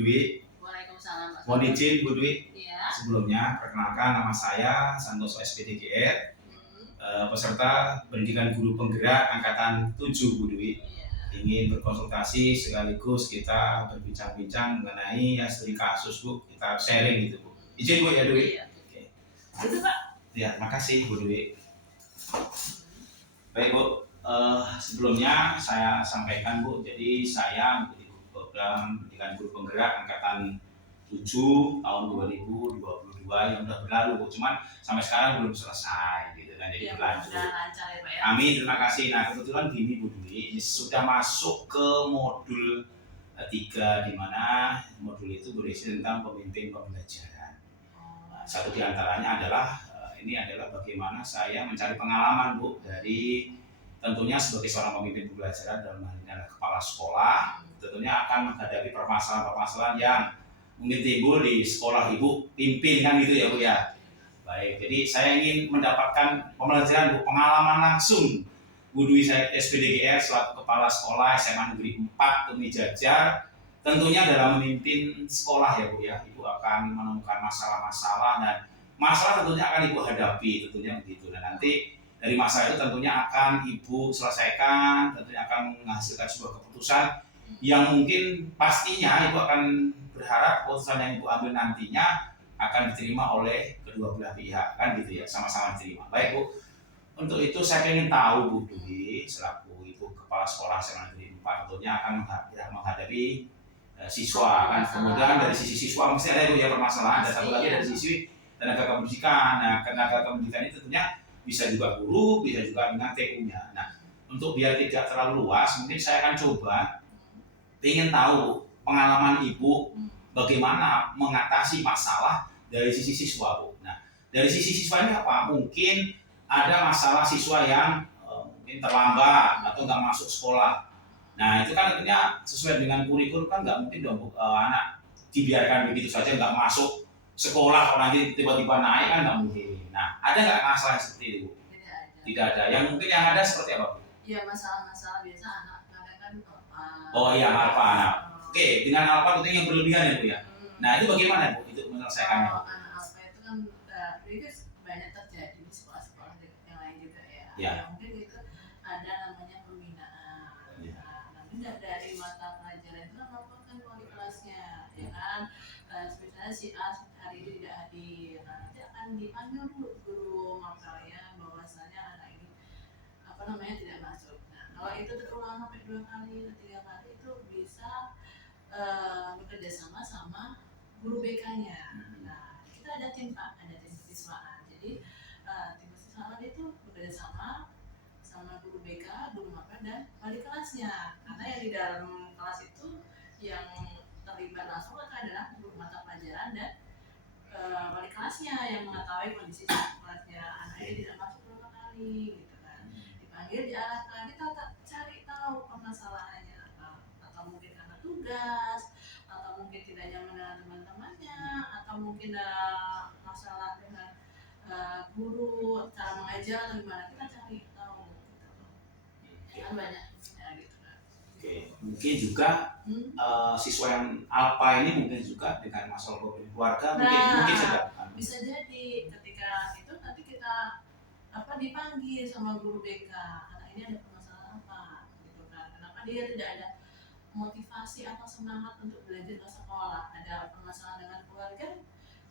Dwi. Waalaikumsalam, Pak. Mohon izin Bu Dwi. Iya. Sebelumnya perkenalkan nama saya Santoso SPDGR, peserta pendidikan guru penggerak angkatan 7 Bu Dwi. Ingin berkonsultasi sekaligus kita berbincang-bincang mengenai studi kasus Bu, kita sharing gitu Bu. Izin Bu ya Dwi. Iya. Oke. Itu Pak. Ya, makasih Bu Dwi. Baik Bu, sebelumnya saya sampaikan Bu, jadi saya mengikuti program pendidikan guru penggerak angkatan 7 tahun 2022 yang sudah berlalu Bu, cuman sampai sekarang belum selesai gitu kan, jadi berlanjut. Lancar ya Pak ya. Amin, terima kasih. Nah kebetulan gini Bu Dwi, ini sudah masuk ke modul 3 di mana modul itu berisi tentang pemimpin pembelajaran. Satu di antaranya adalah ini adalah bagaimana saya mencari pengalaman Bu dari tentunya sebagai seorang pemimpin pembelajaran dalam hal ini adalah kepala sekolah, tentunya akan menghadapi permasalahan-permasalahan yang mungkin timbul di sekolah Ibu pimpin kan gitu ya Bu ya. Baik, jadi saya ingin mendapatkan pembelajaran Bu, pengalaman langsung Bu Dwi saya SPDGR selaku kepala sekolah SMA Negeri 4 Tumi Jajar, tentunya dalam memimpin sekolah ya Bu ya. Ibu akan menemukan masalah-masalah dan masalah tentunya akan Ibu hadapi tentunya begitu, dan nanti dari masalah itu tentunya akan Ibu selesaikan, tentunya akan menghasilkan sebuah keputusan yang mungkin pastinya Ibu akan berharap keputusan yang Ibu ambil nantinya akan diterima oleh kedua belah pihak kan gitu ya, sama-sama diterima. Baik Bu, untuk itu saya ingin tahu Bu Dwi selaku Ibu kepala sekolah SMA Negeri 4 tentunya akan menghadapi siswa kan, kemudian dari sisi siswa mesti ada Bu ya permasalahan, dan satu lagi dari sisi tenaga kependidikan. Nah, tenaga kependidikan ini tentunya bisa juga guru, bisa juga dengan TU-nya. Nah, untuk biar tidak terlalu luas, mungkin saya akan coba ingin tahu pengalaman Ibu bagaimana mengatasi masalah dari sisi siswa Bu. Nah, dari sisi siswa ini apa? Mungkin ada masalah siswa yang mungkin terlambat atau nggak masuk sekolah. Nah, itu kan tentunya sesuai dengan kurikulum kan nggak mungkin dong Bu, anak dibiarkan begitu saja nggak masuk sekolah, kalau nanti tiba-tiba naik kan nggak mungkin. Nah, ada nggak masalah seperti itu Bu? Tidak ada. Yang mungkin yang ada seperti apa Bu? Ya masalah-masalah biasa anak kadang kan alfa. Oh iya, alfa anak. Oke, dengan alfa tentunya yang berlebihan ya Bu ya. Nah, itu bagaimana Bu itu menyelesaikannya? Kalau anak alfa itu kan itu banyak terjadi di sekolah-sekolah yang lain juga ya. Ya. Ya mungkin itu ada namanya pembinaan. Ya. Nanti dari mata pelajaran itu kan melakukan wali kelasnya, ya kan. Misalnya si A hari ini tidak hadir, nanti akan dipanggil dulu guru mapelnya bahwasanya anak ini tidak masuk. Nah, kalau itu terulang sampai 2 kali atau 3 kali itu bisa bekerja sama guru BK-nya. Nah, kita ada tim Pak, ada tim kesiswaan. Jadi tim kesiswaan itu bekerja sama guru BK, guru mapel dan wali kelasnya. Karena yang di dalam kelas itu yang terlibat langsung adalah guru mata pelajaran dan wali kelasnya yang mengetahui kondisi kelasnya anak ini tidak masuk berapa kali gitu kan. Dipanggil, diarahkan, kita cari tahu permasalahannya apa, atau mungkin karena tugas, atau mungkin tidak nyaman dengan teman-temannya, atau mungkin masalah dengan guru, cara mengajar atau gimana, kita cari tahu gitu. Kan banyak ya gitu kan. Oke, mungkin juga siswa yang alfa ini mungkin juga dengan masalah keluarga mungkin sedang. Bisa jadi ketika itu nanti kita dipanggil sama guru BK, anak ini ada permasalahan apa gitu kan, kenapa dia tidak ada motivasi atau semangat untuk belajar ke sekolah, ada permasalahan dengan keluarga.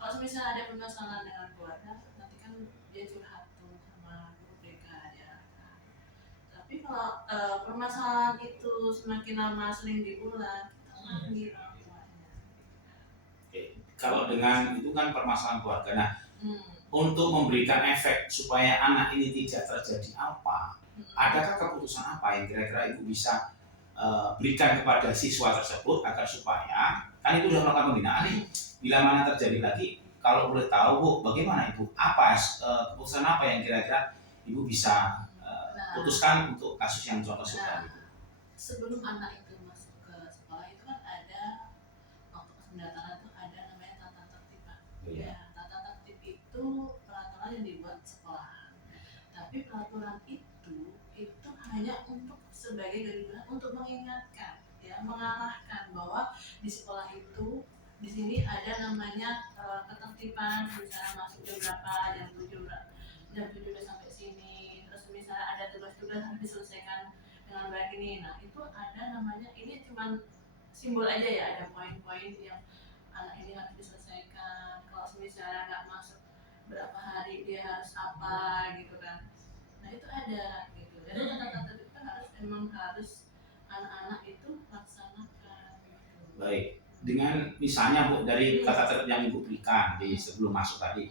Kalau misalnya ada permasalahan dengan keluarga, nanti kan dia curhat tuh sama guru BK ya. Tapi kalau permasalahan itu semakin lama sering diulang, kita panggil orang tuanya. Oke, kalau dengan itu kan permasalahan keluarga. Nah, untuk memberikan efek supaya anak ini tidak terjadi apa, adakah keputusan apa yang kira-kira Ibu bisa berikan kepada siswa tersebut agar supaya kan Ibu sudah melakukan pembinaan nih, bila mana terjadi lagi, kalau boleh tahu Bu, bagaimana Ibu? Apa keputusan apa yang kira-kira Ibu bisa putuskan untuk kasus yang contoh seperti itu? Sebelum anak itu masuk ke sekolah itu kan ada waktu pendaftaran itu ada namanya tata tertib Pak. Ya, tata tertib itu peraturan yang dibuat sekolah. Tapi peraturan itu hanya untuk sebagai kegiatan untuk mengingatkan ya mengarahkan bahwa di sekolah itu di sini ada namanya ketertiban, misalnya masuk jam berapa, jam 7 udah sampai sini, terus misalnya ada tugas-tugas harus diselesaikan dengan baik ini. Nah itu ada namanya, ini cuman simbol aja ya, ada poin-poin yang anak ini harus diselesaikan. Kalau misalnya nggak masuk berapa hari dia harus apa gitu kan. Nah itu ada gitu. Jadi kata-kata itu kan harus anak-anak itu laksanakan. Gitu. Baik. Dengan misalnya Bu dari kata-kata yang Ibu berikan di sebelum masuk tadi,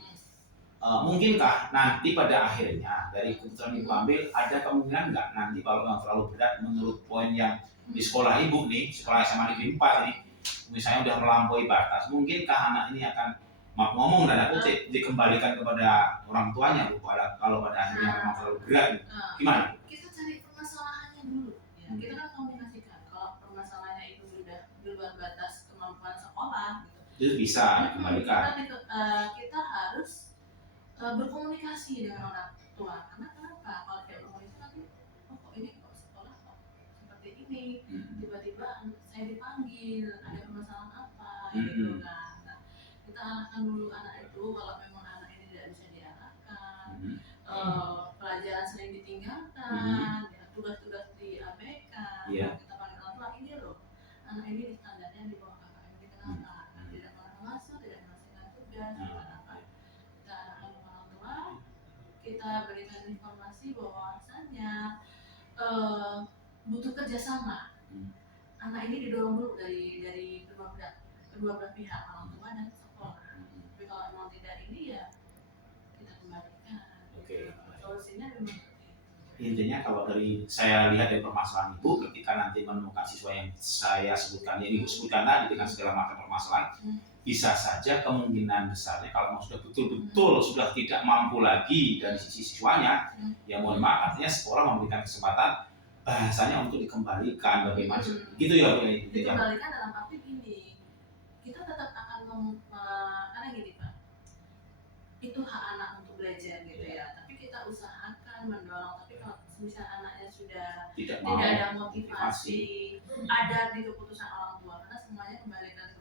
mungkinkah nanti pada akhirnya dari keputusan Ibu ambil ada kemungkinan nggak nanti kalau yang terlalu berat menurut poin yang di sekolah Ibu nih, sekolah SMA Negeri 4 ini, misalnya udah melampaui batas, mungkinkah anak ini akan maaf ngomong dan aku dikembalikan kepada orang tuanya Bu kalau pada akhirnya memang terlalu berat, gimana? Kita cari permasalahannya dulu, ya. Kita kan komunikasikan kalau permasalahannya itu sudah di luar batas kemampuan sekolah, gitu. Itu bisa dikembalikan. Kita harus berkomunikasi dengan orang tua, karena kenapa? Kalau tidak berkomunikasi nanti, kok ini kok sekolah kok seperti ini, tiba-tiba saya dipanggil, ada permasalahan apa, gitu kan. Nah, kita arahkan dulu anak itu, kalau memang anak ini tidak bisa diarahkan, pelajaran sering ditinggalkan, ya, tugas-tugas diabaikan, kita panggil orang tua, ini loh, anak ini standarnya di bawah kakak ini, kenapa? Tidak pernah masuk, tidak menyelesaikan tugas, apa? Kita arahkan ke orang tua, kita berikan informasi bahwasannya butuh kerjasama. Anak ini didorong dulu dari kedua belah pihak, orang tua dan sekolah. Tapi kalau memang tidak ini ya kita kembalikan. Solusinya memang intinya kalau dari saya lihat dari permasalahan Ibu, ketika nanti menemukan siswa yang saya sebutkan, yang Ibu sebutkan tadi dengan segala macam permasalahan, bisa saja kemungkinan besarnya kalau sudah betul-betul sudah tidak mampu lagi dari sisi siswanya, ya mohon maaf, artinya sekolah memberikan kesempatan bahasanya untuk dikembalikan bagaimana gitu ya Bu. Dikembalikan dalam arti gini, kita tetap akan karena gini Pak, itu hak anak untuk belajar gitu ya, tapi kita usahakan mendorong. Tapi kalau misalnya anaknya sudah tidak ada motivasi, ada di keputusan orang tua, karena semuanya kembalikan ke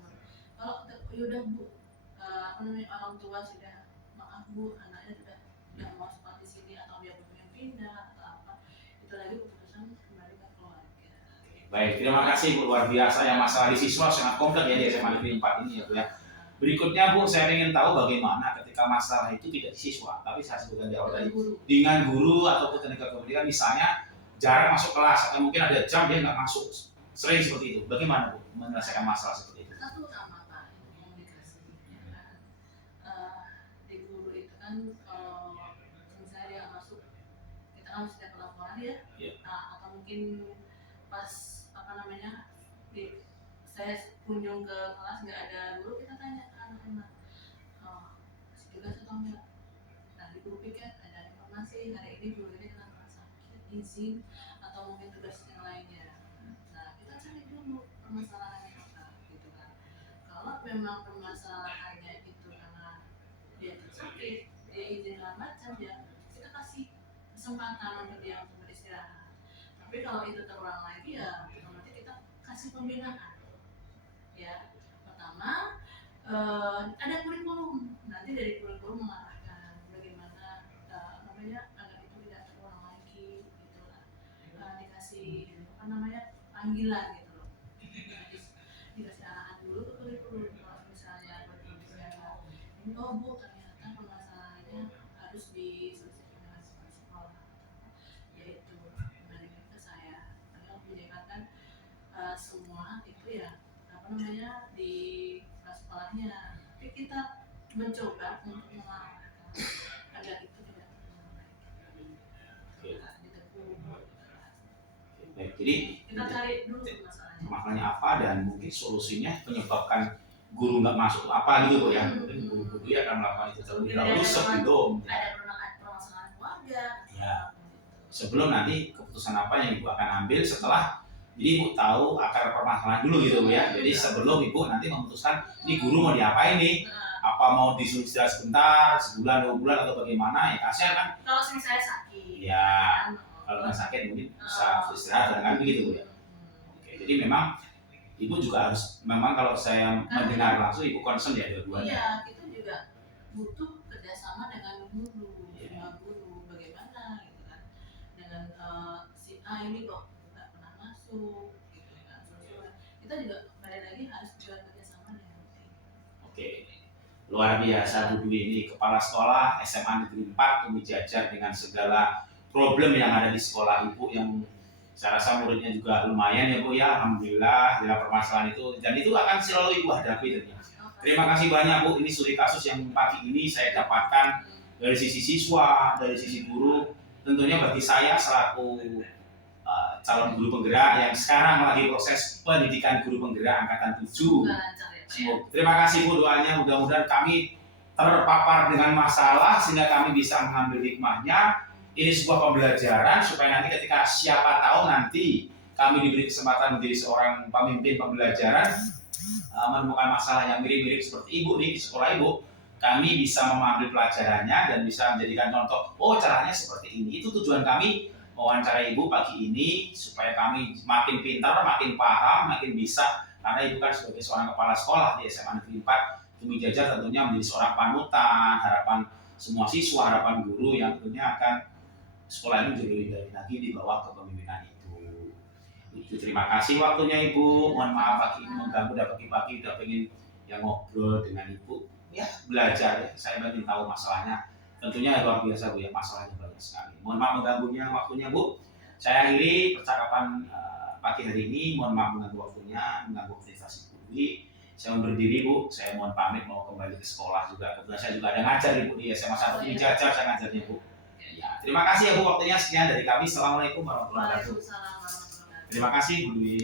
kalau udah Bu, orang tua sudah maaf Bu, anaknya sudah tidak mau sekolah di sini atau dia pengen pindah atau apa, itu lagi keputusan kembali ke keluarga. Baik, terima kasih Bu, luar biasa yang masalah di siswa sangat kompleks ya di SMA Negeri 4 ini ya Bu ya. Berikutnya Bu, saya ingin tahu bagaimana ketika masalah itu tidak di siswa, tapi saya sebutkan di awal tadi dengan guru atau tenaga pendidikan, misalnya jarang masuk kelas atau mungkin ada jam dia nggak masuk, sering seperti itu. Bagaimana Bu menyelesaikan masalah seperti itu? Satu utama Pak, komunikasi. Di guru itu kan misalnya dia nggak masuk, kita kan setiap laporan ya, atau mungkin pas saya kunjung ke kelas nggak ada guru, kita tanya ke anak-anak, kasih tugas atau enggak. Nah di guru piket ada informasi hari ini guru ini kenapa sakit, izin atau mungkin tugas yang lainnya. Nah kita cari dulu permasalahannya apa gitu kan. Kalau memang permasalahannya itu karena dia sakit, dia izin segala macam, ya kita kasih kesempatan untuk dia untuk beristirahat. Tapi kalau itu terulang lagi ya nanti kita kasih pembinaan. Ya, pertama ada kurikulum. Nanti dari kurikulum mengarahkan bagaimana agar itu tidak terulang lagi, gitulah. Dikasih panggilan gitu loh. Dikasih arahan dulu ke kurikulum. Kalau misalnya ini Bu, ternyata permasalahannya harus diselesaikan dengan sekolah. Yaitu kembali ke saya. Karena menyediakan semua itu ya di sekolahnya, tapi kita mencoba untuk mengarahkan agar itu tidak terulang lagi. Baik, jadi kita cari dulu masalahnya apa dan mungkin solusinya penyebabkan guru nggak masuk apa gitu Bu ya. Mungkin guru akan melakukan itu terlebih dahulu sebelum ada permasalahan keluarga. Ya, sebelum nanti keputusan apa yang Ibu akan ambil setelah. Jadi Ibu tahu akar permasalahan dulu gitu Bu ya. Jadi sebelum Ibu nanti memutuskan ini guru mau diapain nih, apa mau disuruh istirahat sebentar, sebulan 2 bulan atau bagaimana ya, kasihan kan. Kalau misalnya sakit ya, kalau nggak sakit mungkin bisa istirahat kan begitu Bu ya. Oke, jadi memang Ibu juga harus, memang kalau saya mendengar langsung Ibu concern ya dua-duanya. Iya, kita juga butuh kerjasama dengan guru, sama guru bagaimana gitu kan, dengan si A ini kok nggak pernah masuk gitu kan, kita juga balik lagi harus kerjasama dengan tim. Oke, luar biasa Bu Dwi ini, Kepala Sekolah SMA Negeri 4 Tumi Jajar dengan segala problem yang ada di sekolah Ibu, yang saya rasa muridnya juga lumayan ya Bu ya, Alhamdulillah dalam permasalahan itu, dan itu akan selalu Ibu hadapi tentunya. Terima kasih banyak Bu, ini studi kasus yang pagi ini saya dapatkan dari sisi siswa, dari sisi guru. Tentunya bagi saya selaku calon guru penggerak yang sekarang lagi proses pendidikan guru penggerak angkatan 7. Terima kasih Bu doanya, mudah-mudahan kami terpapar dengan masalah sehingga kami bisa mengambil hikmahnya. Ini sebuah pembelajaran supaya nanti ketika siapa tahu nanti kami diberi kesempatan menjadi seorang pemimpin pembelajaran, menemukan masalah yang mirip-mirip seperti Ibu nih di sekolah Ibu, kami bisa mengambil pelajarannya dan bisa menjadikan contoh, oh caranya seperti ini. Itu tujuan kami wawancara Ibu pagi ini, supaya kami makin pintar, makin paham, makin bisa, karena Ibu kan sebagai seorang kepala sekolah di SMA Negeri 4 Tumi Jajar tentunya menjadi seorang panutan, harapan semua siswa, harapan guru yang tentunya akan sekolah ini menjadi lebih baik lagi di bawah kepemimpinan Ibu. Terima kasih waktunya Ibu. Mohon maaf pagi ini mengganggu, udah pagi-pagi udah pengen yang ngobrol dengan Ibu. Ya belajar ya, saya ingin tahu masalahnya. Tentunya luar biasa Bu ya, masalahnya banyak sekali. Mohon maaf mengganggunya waktunya Bu. Saya akhiri percakapan pagi hari ini. Mohon maaf mengganggu waktunya, mengganggu aktivitas Ibu. Saya undur diri Bu. Saya mohon pamit mau kembali ke sekolah juga. Kebetulan saya juga ada ngajar Ibu di SMA 1 Tumi Jajar, saya ngajarnya Bu. Ya, terima kasih ya Bu, waktunya sekian dari kami. Assalamualaikum warahmatullahi wabarakatuh. Terima kasih Bu Dwi.